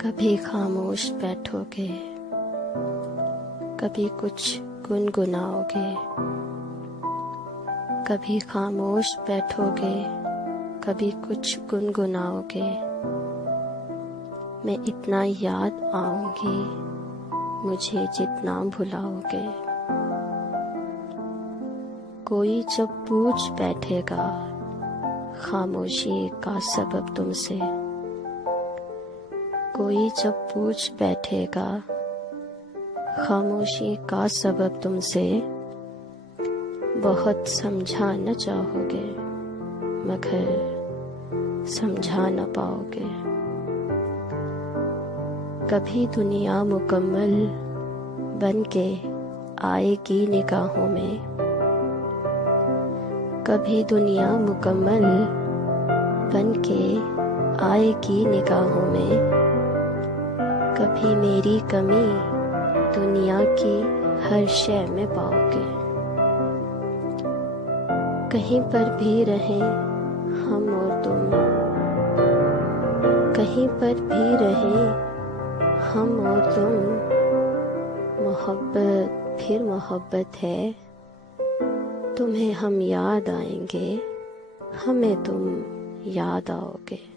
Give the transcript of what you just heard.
कभी खामोश बैठोगे, कभी कुछ गुनगुनाओगे। कभी खामोश बैठोगे, कभी कुछ गुनगुनाओगे। मैं इतना याद आऊंगी, मुझे जितना भुलाओगे। कोई जब पूछ बैठेगा खामोशी का सबब तुमसे, कोई जब पूछ बैठेगा खामोशी का सबब तुमसे, बहुत समझाना चाहोगे मगर समझा न पाओगे। कभी दुनिया मुकम्मल बन के आएगी निगाहों में, कभी दुनिया मुकम्मल बन के आएगी निगाहों में। कभी मेरी कमी दुनिया की हर शय में पाओगे। कहीं पर भी रहें हम और तुम, कहीं पर भी रहें हम और तुम, मोहब्बत फिर मोहब्बत है। तुम्हें हम याद आएंगे, हमें तुम याद आओगे।